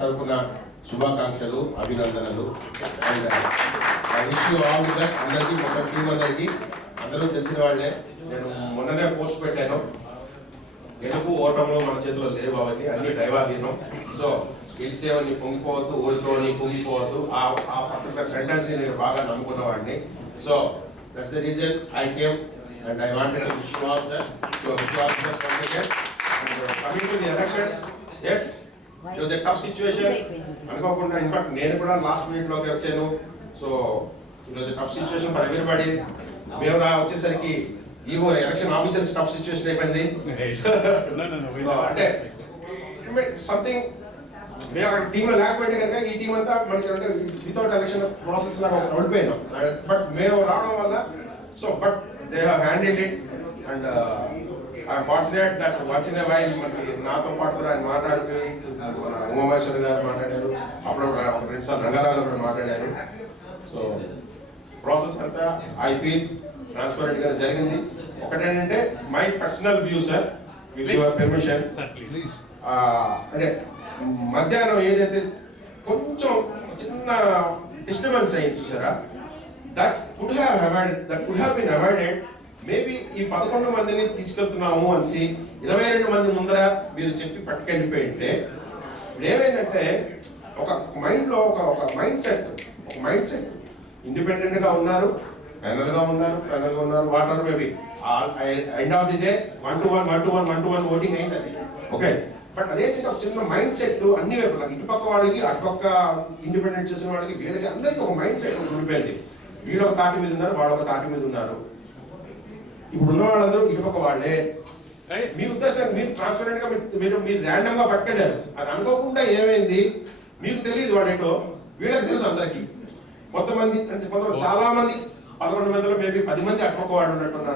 తరపున శుభాకాంక్షలు అభినందనలు and I wish you all the best అందరికీ మొత్తం టీం అందరూ తెలిసిన వాళ్ళే. నేను మొన్ననే పోస్ట్ పెట్టాను, గెలుపు ఓటంలో మన చేతిలో లేవు, అవన్నీ అన్ని దైవాధీనం. సో గెలిచేవని పొంగిపోవద్దు, ఓడిపోవని పొంగిపోవద్దు, ఆ పర్టికులర్ సెంటెన్స్ నేను బాగా నమ్ముకున్నవాడిని. So that the reason I came and I wanted to wish you all sir. So wish you all the best once again. And coming to the elections, yes it was a tough situation. అనుకోకుండా in fact నేను కూడా last minute లోకి వచ్చాను. So it was a tough situation for everybody. మేము వచ్చేసరికి EO election officer tough situation అయిపోయింది. అంటే something మేము అక్కడ టీంలో లేకపోతే కనుక ఈ టీం అంతా మనకి అంటే వితౌట్ ఎలక్షన్ ప్రాసెస్ లాగా ఓడిపోయినాం. బట్ మేము రావడం వల్ల so but they have handled it and I'm fortunate that once in a while మనకి నాతో పాటు కూడా ఆయన మాట్లాడిపోయి మన ఉమామేశ్వర్ గారు మాట్లాడారు, అప్పుడప్పుడు రెండుసార్లు రంగారావు గారు మాట్లాడారు. సో ప్రాసెస్ అంతా ఐ ఫీల్ ట్రాన్స్పరెంట్ గా జరిగింది. ఒకటేంటంటే my personal view sir, with your permission, అంటే మధ్యాహ్నం ఏదైతే కొంచెం చిన్న డిస్టర్బెన్స్ అయింది చూసారా, that could have been avoided. Maybe ఈ 11 మందిని తీసుకెళ్తున్నాము అనేసి 22 మంది ముందర మీరు చెప్పి పట్టుకెళ్ళిపోయింటే ఏమైందంటే ఒక మైండ్ లో ఒక మైండ్ సెట్ ఇండిపెండెంట్ గా ఉన్నారు, ప్యానల్ గా ఉన్నారు water maybe end of the day 1-to-1 voting అయింది అది ఓకే. బట్ అదేంటంటే ఒక చిన్న మైండ్ సెట్ అన్ని వైపులా ఇటుపక్క వాళ్ళకి అటుపక్క ఇండిపెండెంట్ చేసిన వాళ్ళకి వీళ్ళకి అందరికీ ఒక మైండ్ సెట్ ఉండిపోయింది. వీళ్ళు ఒక తాటి మీద ఉన్నారు, వాళ్ళు ఒక తాటి మీద ఉన్నారు. ఇప్పుడు ఉన్న వాళ్ళందరూ ఇటుపక్క వాళ్ళే. మీ ఉద్దేశం మీరు ట్రాన్స్పరెంట్ గా మీరు ర్యాండమ్ గా పట్టుకెళ్ళారు. అది అనుకోకుండా ఏమైంది మీకు తెలియదు, వాళ్ళేటో వీళ్ళకి తెలుసు అందరికి. కొంతమంది చాలా మంది 11 మందిలో మేబీ 10 మంది అటుపక్క వాళ్ళు ఉన్నట్టున్నారు.